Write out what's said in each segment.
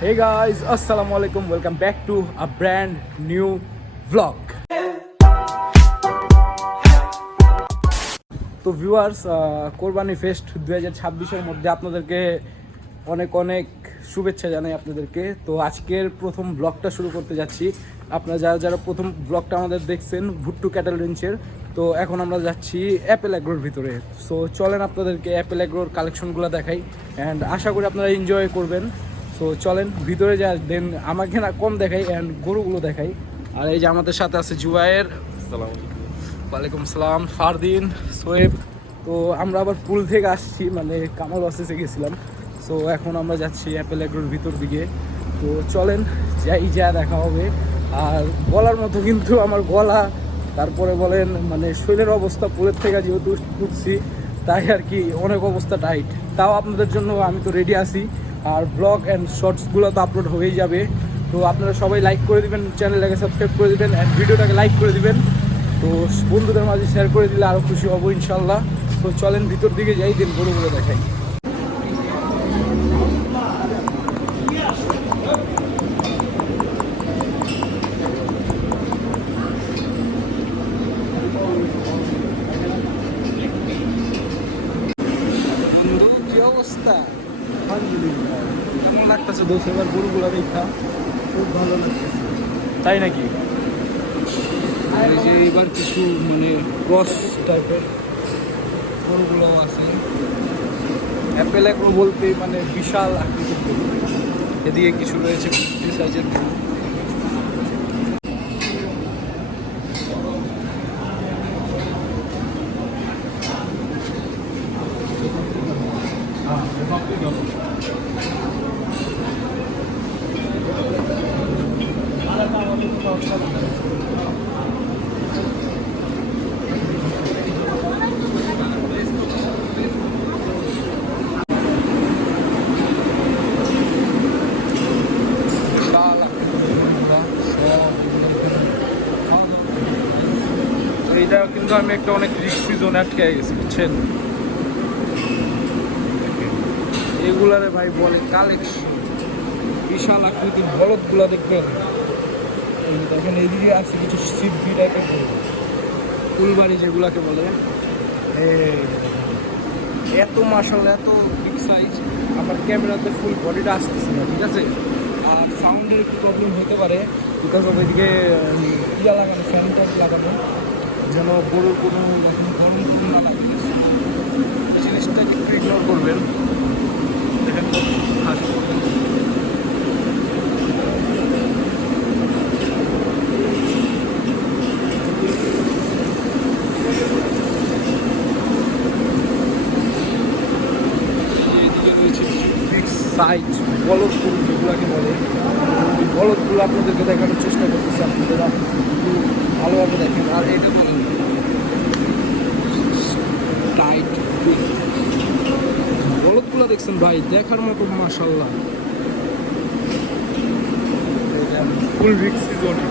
Hey guys, assalamu alaikum. Welcome back to a brand new vlog. তো viewers, কোরবানি fest 2026-এর মধ্যে আপনাদেরকে অনেক অনেক শুভেচ্ছা জানাই আপনাদেরকে। তো আজকের প্রথম ব্লগটা শুরু করতে যাচ্ছি। আপনারা যারা যারা প্রথম ব্লগটা আমাদের দেখছেন ভুট্টু ক্যাটেল রেঞ্চের, তো এখন আমরা যাচ্ছি অ্যাপেল অ্যাগ্রোর ভিতরে। সো চলেন আপনাদেরকে অ্যাপেল অ্যাগ্রোর কালেকশনগুলো দেখাই অ্যান্ড আশা করি আপনারা এনজয় করবেন। তো চলেন ভিতরে যা, দেন আমাকে না কম দেখাই অ্যান্ড গরুগুলো দেখাই। আর এই যে আমাদের সাথে আছে জুবায়ের, ওয়ালাইকুম সালাম, ফারদিন, সোয়েব। তো আমরা আবার পুল থেকে আসছি, মানে কামাল অফিসে গেছিলাম। সো এখন আমরা যাচ্ছি অ্যাপেল অ্যাগ্রোর ভিতর দিকে। তো চলেন যাই, যা দেখা হবে। আর গলার মতো কিন্তু আমার গলা, তারপরে বলেন মানে শরীরের অবস্থা পুলের থেকে যেহেতু উঠছি, তাই আর কি অনেক অবস্থা টাইট। তাও আপনাদের জন্য আমি তো রেডি আছি। আর ব্লগ অ্যান্ড শর্টসগুলো তো আপলোড হয়েই যাবে। তো আপনারা সবাই লাইক করে দিবেন, চ্যানেলটাকে সাবস্ক্রাইব করে দিবেন অ্যান্ড ভিডিওটাকে লাইক করে দিবেন। তো বন্ধুদের মাঝে শেয়ার করে দিলে আরও খুশি হবো ইনশাল্লাহ। তো চলেন ভিতর দিকে যাই, দিন গরুগুলো দেখাই। কি অবস্থা? কেমন লাগতেছে দোষ? এবার গরুগুলো দেখা খুব ভালো লাগতেছে, তাই নাকি? এই যে এবার কিছু মানে ক্রস টাইপের গরুগুলো আছে। অ্যাপেল অ্যাগ্রো বলতে মানে বিশাল আকৃতির গরু। এদিকে কিছু রয়েছে সাইজের গরু। এইটা কিন্তু আমি একটা অনেক রিস্কি জোনে আটকে গেছি, বুঝছেন? এগুলারে ভাই বলে কালেকশন। বিশাল আকৃতির বলদগুলা দেখবেন। এই দেখেন এইদিকে আছে কিছু সিদ্ধি টাইপের ফুলবাড়ি যেগুলাকে বলে। এত মাশাআল্লাহ, এত বিগ সাইজ। আমার ক্যামেরাতে ফুল বডিটা আসতেছে না, ঠিক আছে? আর সাউন্ডের একটু প্রবলেম হতে পারে, বিকজ অফ এদিকে ইয়া লাগানো, ফ্যানটা লাগানো, যেন গরুর কোনো রকম গরম না লাগে। জিনিসটা একটু ইগনোর করবেন। দেখেন সাইজ বলদ গরু যেগুলোকে বলে, ওই বলদগুলো আপনাদেরকে দেখানোর চেষ্টা করতেছি। আপনারা একটু ভালোভাবে দেখেন। আর এটা বলেন টাইট বলদগুলো দেখছেন ভাই, দেখার মতো মাশাআল্লাহ। ফুল রিক্স সিজনে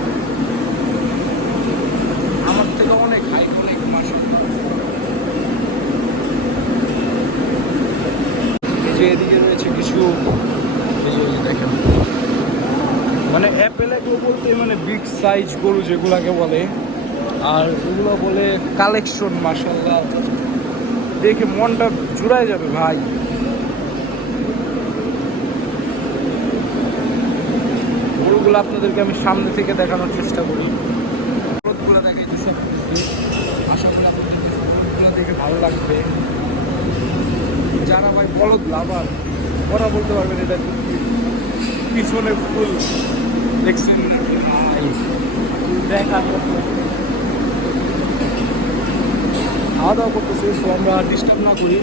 আমার থেকে অনেক হাইট, অনেক মাশাআল্লাহ। এই যে এদিকে রয়েছে কিছু, এই যে দেখেন মানে অ্যাপেল অ্যাগ্রো বলতে মানে বিগ সাইজ গরু যেগুলাকে বলে। আর এগুলো বলে কালেকশন, মাশাআল্লাহ দেখে মনটা জুড়ায় যাবে ভাই। গরুগুলো আপনাদেরকে আমি সামনে থেকে দেখানোর চেষ্টা করি। গরুগুলো দেখাইতেছি আপনাদেরকে, আশা করি আপনাদেরকে গরুগুলো দেখে ভালো লাগবে। যারা ভাই বলদ লাভার ওরা বলতে পারবেন এটা পিছনে ফুল দেখছেন না ভাই, দেখার মতো। খাওয়া দাওয়া করতেছে, সো আমরা ডিস্টার্ব না করি।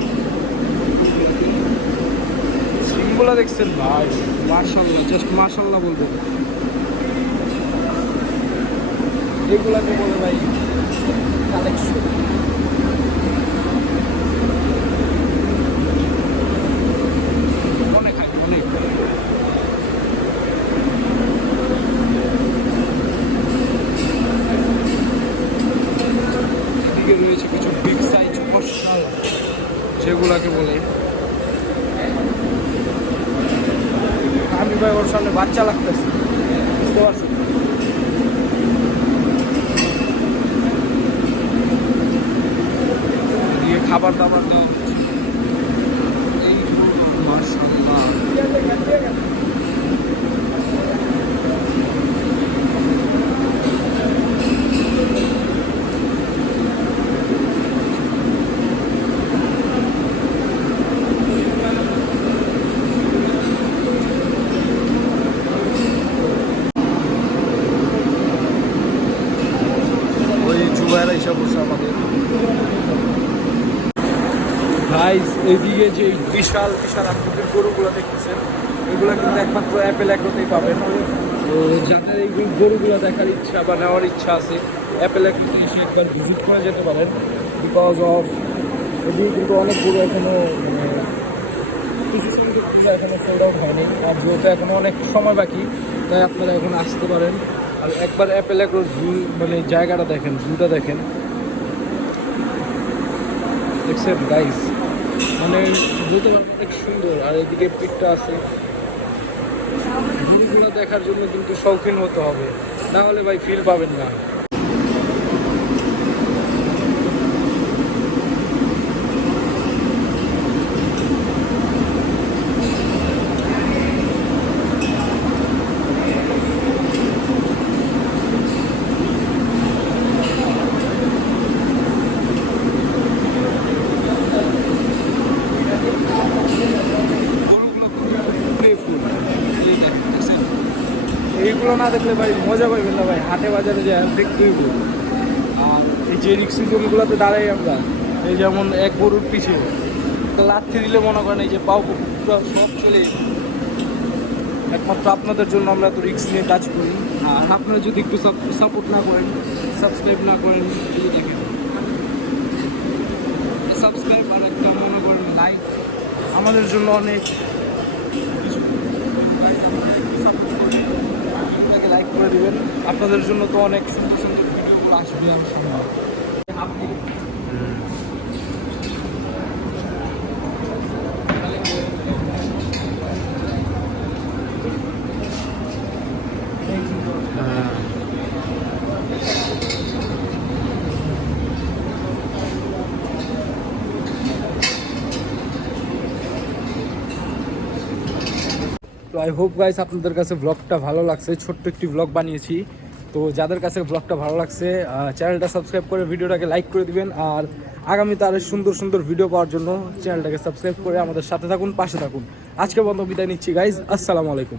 সিংগুলা দেখছেন ভাই, মাশাআল্লাহ, জাস্ট মাশাআল্লাহ বলবেন। এগুলাকে বলে ভাই কালেকশন। অনেক হাই, অনেক। এদিকে রয়েছে কিছু বিগ সাইজ কোস্টাল যেগুলাকে বলে। আমি শামিম ভাই ওর সামনে বাচ্চা লাগতেছে, বুঝতে পারছেন? দিয়ে খাবার দাবার দেওয়া হচ্ছে। এই মাশাআল্লাহ, ওই জুবাইরা হিসাব করছে আমাদের। গাইস এইদিকে যে বিশাল বিশাল আকৃতির গরুগুলো দেখতেছেন, এগুলো কিন্তু একমাত্র অ্যাপেল অ্যাগ্রোতেই পাবেন। তো যাদের এই গরুগুলো দেখার ইচ্ছা বা নেওয়ার ইচ্ছা আছে, অ্যাপেল অ্যাগ্রোতে এসে একবার ভিজিট করে যেতে পারেন। বিকজ অফ এদিকে কিন্তু অনেক গরু এখনও মানে কিছু সংখ্যক গরু এখনও সোল্ড আউট হয়নি, আর যেহেতু এখনও অনেক সময় বাকি, তাই আপনারা এখন আসতে পারেন। আর একবার অ্যাপেল অ্যাগ্রোর জু মানে জায়গাটা দেখেন, জুটা দেখেন, দেখছেন গাইস, মানে যেতে অনেক সুন্দর। আর এদিকে পিকটা আছে, ভিউগুলো দেখার জন্য কিন্তু শৌখিন হতে হবে, না হলে ভাই ফিল পাবেন না। এইগুলো না দেখলে ভাই মজা পাইবেন না ভাই, হাটে বাজারে যে দেখতে হইব। আর এই যে রিক্সি জমিগুলোতে দাঁড়াই আমরা, এই যেমন এক গরুর পিছে লাথি দিলে মনে করেন এই যে পাও পুরো সব চলে যাবে। একমাত্র আপনাদের জন্য আমরা তো রিক্স নিয়ে কাজ করি। আর আপনারা যদি একটু সাপোর্ট না করেন, সাবস্ক্রাইব না করেন, এই দেখেন সাবস্ক্রাইব আর একটা মনে করেন লাইক আমাদের জন্য অনেক কিছু। লাইক করে দিবেন, আপনাদের জন্য তো অনেক সুন্দর সুন্দর ভিডিওগুলো আসবে আমার সামনে। আপনি তো আই হোপ গাইস আপনাদের কাছে ব্লগটা ভালো লাগছে, ছোট্ট একটি ব্লগ বানিয়েছি। তো যাদের কাছে ব্লগটা ভালো লাগছে চ্যানেলটা সাবস্ক্রাইব করে ভিডিওটাকে লাইক করে দিবেন। আর আগামীতে আরও সুন্দর সুন্দর ভিডিও পাওয়ার জন্য চ্যানেলটাকে সাবস্ক্রাইব করে আমাদের সাথে থাকুন, পাশে থাকুন। আজকের মতো বিদায় নিচ্ছি গাইজ, আসসালামু আলাইকুম।